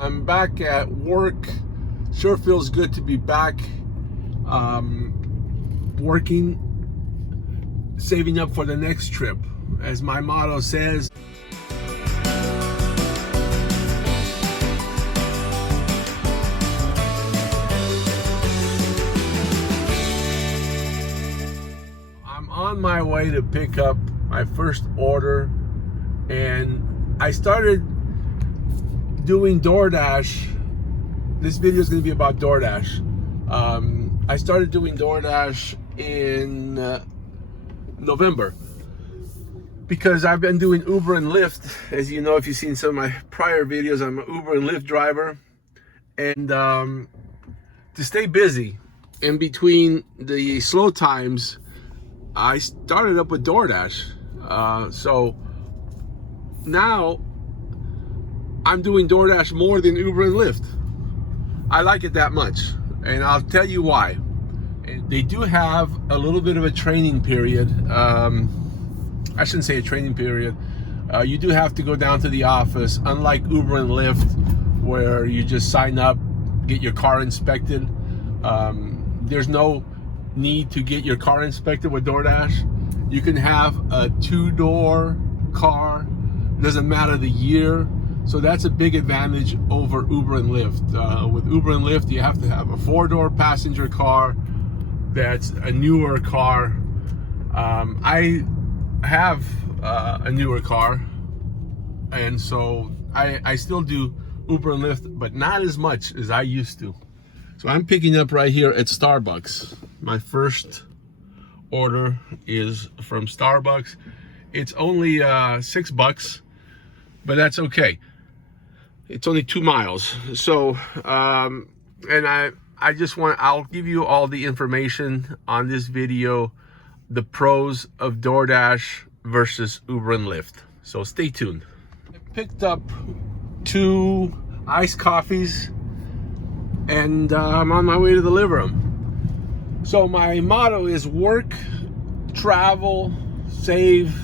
I'm back at work. Sure feels good to be back working, saving up for the next trip. As my motto says, I'm on my way to pick up my first order, and I started doing Doordash. This video is going to be about Doordash. I started doing Doordash in November because I've been doing Uber and Lyft. As you know, if you've seen some of my prior videos, I'm an Uber and Lyft driver. And to stay busy in between the slow times, I started up with Doordash. So now I'm doing Doordash more than Uber and Lyft. I like it that much, and I'll tell you why. They do have a little bit of a training period. I shouldn't say a training period. You do have to go down to the office, unlike Uber and Lyft, where you just sign up, get your car inspected. There's no need to get your car inspected with Doordash. You can have a two-door car, doesn't matter the year. So that's a big advantage over Uber and Lyft. With Uber and Lyft, you have to have a four-door passenger car that's a newer car. I have a newer car, and so I still do Uber and Lyft, but not as much as I used to. So I'm picking up right here at Starbucks. My first order is from Starbucks. It's only $6, but that's okay. It's only 2 miles. So, and I'll give you all the information on this video, the pros of Doordash versus Uber and Lyft. So stay tuned. I picked up 2 iced coffees, and I'm on my way to deliver them. So my motto is work, travel, save,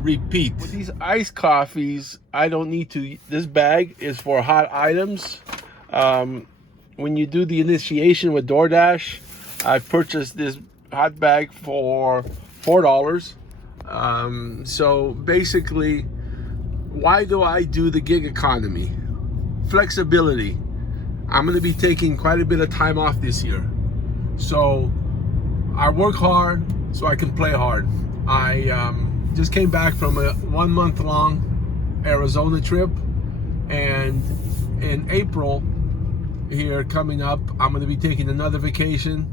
repeat. With these iced coffees, I don't need to. This bag is for hot items. When you do the initiation with Doordash, I purchased this hot bag for $4. So basically, why do I do the gig economy? Flexibility. I'm going to be taking quite a bit of time off this year. So I work hard so I can play hard. I just came back from a 1 month long Arizona trip, and in April here coming up, I'm going to be taking another vacation.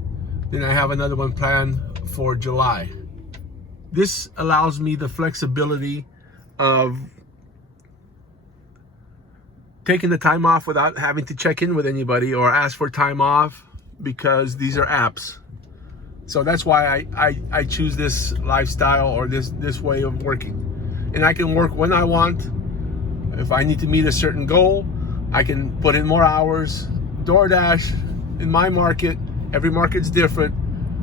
Then I have another one planned for July. This allows me the flexibility of taking the time off without having to check in with anybody or ask for time off, because these are apps. So that's why I choose this lifestyle, or this way of working. And I can work when I want. If I need to meet a certain goal, I can put in more hours. Doordash, in my market, every market's different,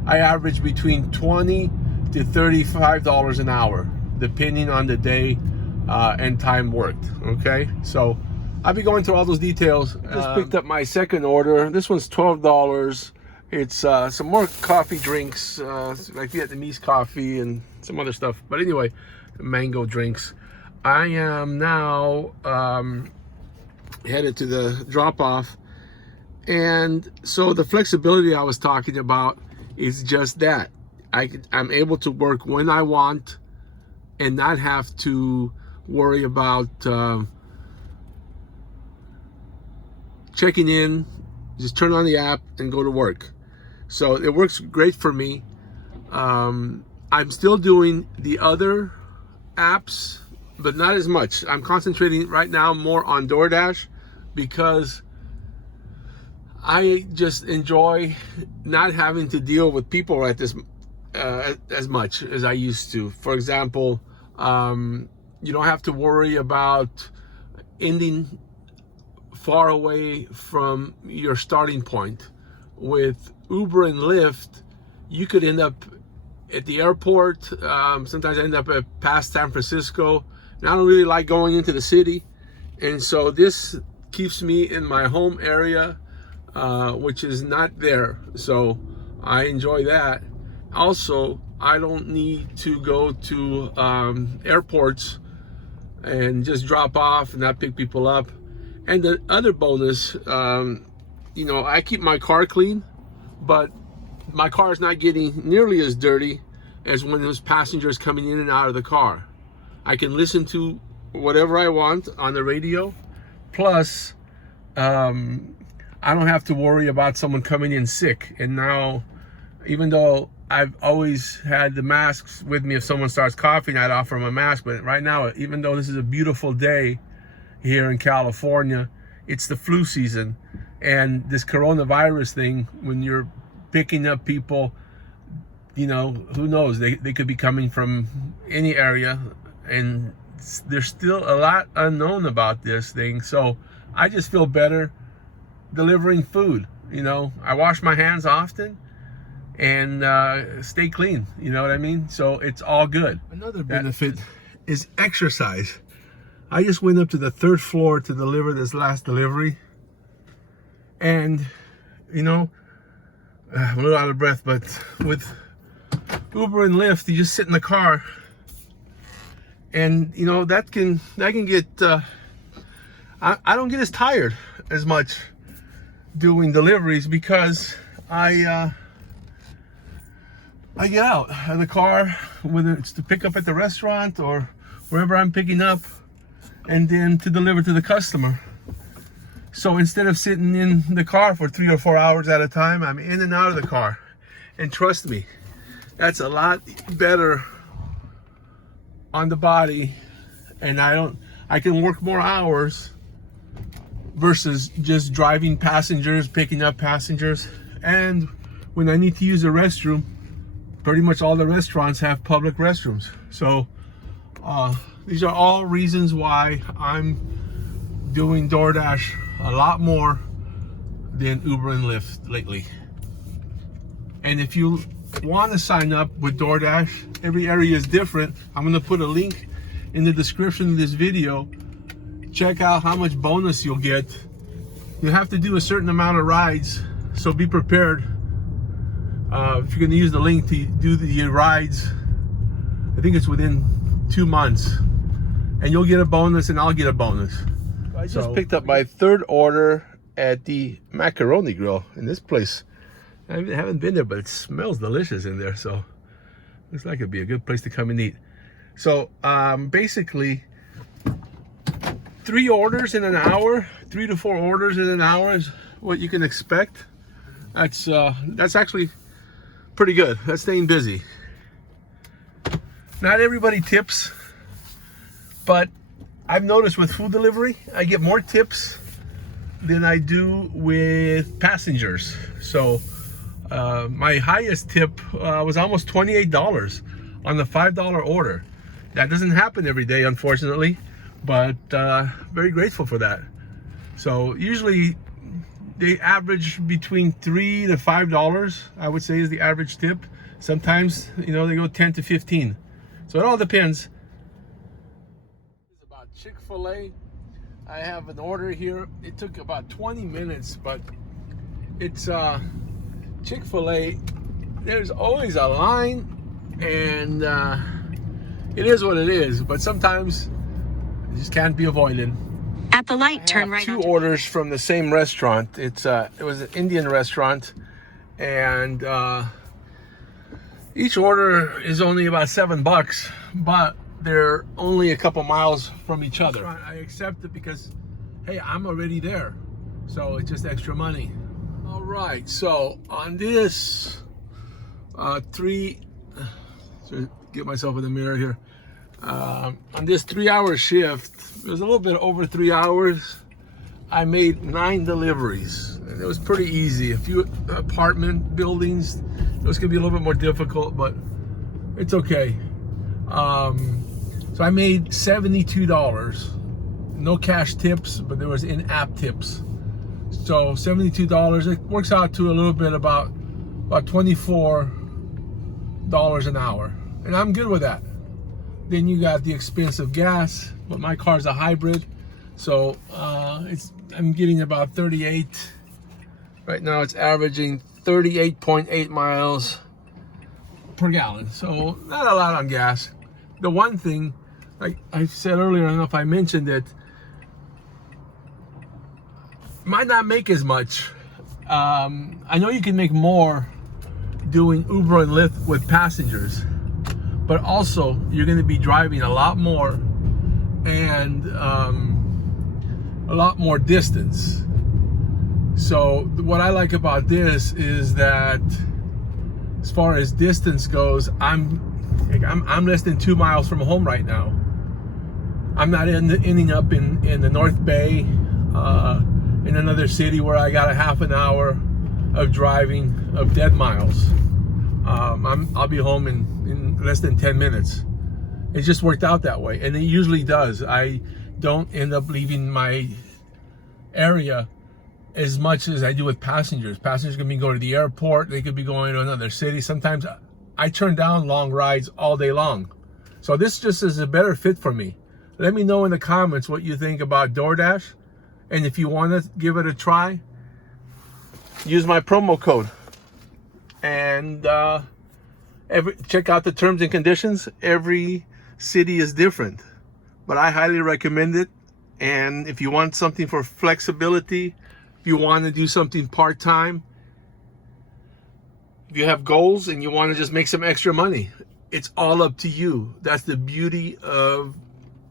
I average between $20 to $35 an hour, depending on the day and time worked, okay? So I'll be going through all those details. Just picked up my second order. This one's $12. It's some more coffee drinks, like Vietnamese coffee and some other stuff. But anyway, mango drinks. I am now headed to the drop-off. And so the flexibility I was talking about is just that. I'm able to work when I want and not have to worry about checking in. Just turn on the app and go to work. So it works great for me. I'm still doing the other apps, but not as much. I'm concentrating right now more on Doordash because I just enjoy not having to deal with people at this as much as I used to. For example, you don't have to worry about ending far away from your starting point. With Uber and Lyft, you could end up at the airport. Sometimes I end up past San Francisco, and I don't really like going into the city. And so this keeps me in my home area, which is not there. So I enjoy that. Also, I don't need to go to airports and just drop off and not pick people up. And the other bonus, you know, I keep my car clean, but my car is not getting nearly as dirty as when there's passengers coming in and out of the car. I can listen to whatever I want on the radio. Plus, I don't have to worry about someone coming in sick. And now, even though I've always had the masks with me, if someone starts coughing, I'd offer them a mask. But right now, even though this is a beautiful day here in California, it's the flu season. And this coronavirus thing, when you're picking up people, you know, who knows, they could be coming from any area, and there's still a lot unknown about this thing. So I just feel better delivering food. You know, I wash my hands often and stay clean, you know what I mean? So it's all good. Another benefit is exercise. I just went up to the 3rd floor to deliver this last delivery, and you know, I'm a little out of breath, but with Uber and Lyft, you just sit in the car, and you know, that can get I don't get as tired as much doing deliveries, because I get out of the car, whether it's to pick up at the restaurant or wherever I'm picking up, and then to deliver to the customer. So instead of sitting in the car for 3 or 4 hours at a time, I'm in and out of the car. And trust me, that's a lot better on the body, and I can work more hours versus just driving passengers, picking up passengers. And when I need to use a restroom, pretty much all the restaurants have public restrooms. So these are all reasons why I'm doing DoorDash a lot more than Uber and Lyft lately. And if you want to sign up with DoorDash, every area is different. I'm going to put a link in the description of this video. Check out how much bonus you'll get. You have to do a certain amount of rides, so be prepared. If you're going to use the link to do the rides, I think it's within 2 months, and you'll get a bonus and I'll get a bonus. I just picked up my 3rd order at the macaroni grill in this place. I haven't been there, but it smells delicious in there, so looks like it'd be a good place to come and eat. So basically 3 orders in an hour, 3 to 4 orders in an hour is what you can expect. That's actually pretty good. That's staying busy. Not everybody tips, but I've noticed with food delivery, I get more tips than I do with passengers. So my highest tip was almost $28 on the $5 order. That doesn't happen every day, unfortunately, but very grateful for that. So usually they average between $3 to $5, I would say, is the average tip. Sometimes, you know, they go 10 to 15. So it all depends. It's about Chick-fil-A. I have an order here. It took about 20 minutes, but it's Chick-fil-A. There's always a line, and it is what it is, but sometimes it just can't be avoided. At the light, turn right. 2 orders from the same restaurant. It was an Indian restaurant, and each order is only about $7, but they're only a couple miles from each other. I accept it because, hey, I'm already there, so it's just extra money. All right, so on this get myself in the mirror here. On this 3-hour shift, it was a little bit over 3 hours. I made 9 deliveries, and it was pretty easy. A few apartment buildings, those could be a little bit more difficult, but it's okay. So I made $72. No cash tips, but there was in-app tips. So $72, it works out to a little bit about $24 an hour, and I'm good with that. Then you got the expense of gas, but my car's a hybrid, so it's I'm getting about 38. Right now it's averaging 38.8 miles per gallon. So not a lot on gas. The one thing, like I said earlier, I don't know if I mentioned it, might not make as much. I know you can make more doing Uber and Lyft with passengers, but also you're going to be driving a lot more and a lot more distance. So what I like about this is that as far as distance goes, I'm less than 2 miles from home right now. I'm not ending up in the North Bay, in another city where I got a half an hour of driving of dead miles. I'll be home in less than 10 minutes. It just worked out that way, and it usually does. I don't end up leaving my area as much as I do with passengers. Passengers can be going to the airport, they could be going to another city. Sometimes I turn down long rides all day long. So this just is a better fit for me. Let me know in the comments what you think about Doordash. And if you want to give it a try, use my promo code. And check out the terms and conditions. Every city is different, but I highly recommend it. And if you want something for flexibility, if you want to do something part-time, if you have goals and you want to just make some extra money, it's all up to you. That's the beauty of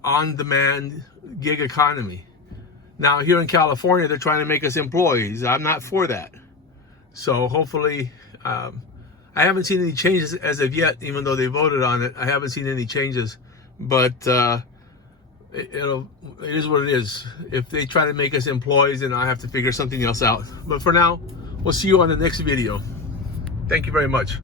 on-demand gig economy. Now here in California, they're trying to make us employees. I'm not for that. So hopefully, I haven't seen any changes as of yet, even though they voted on it. I haven't seen any changes, but it is what it is. If they try to make us employees, then I have to figure something else out. But for now, we'll see you on the next video. Thank you very much.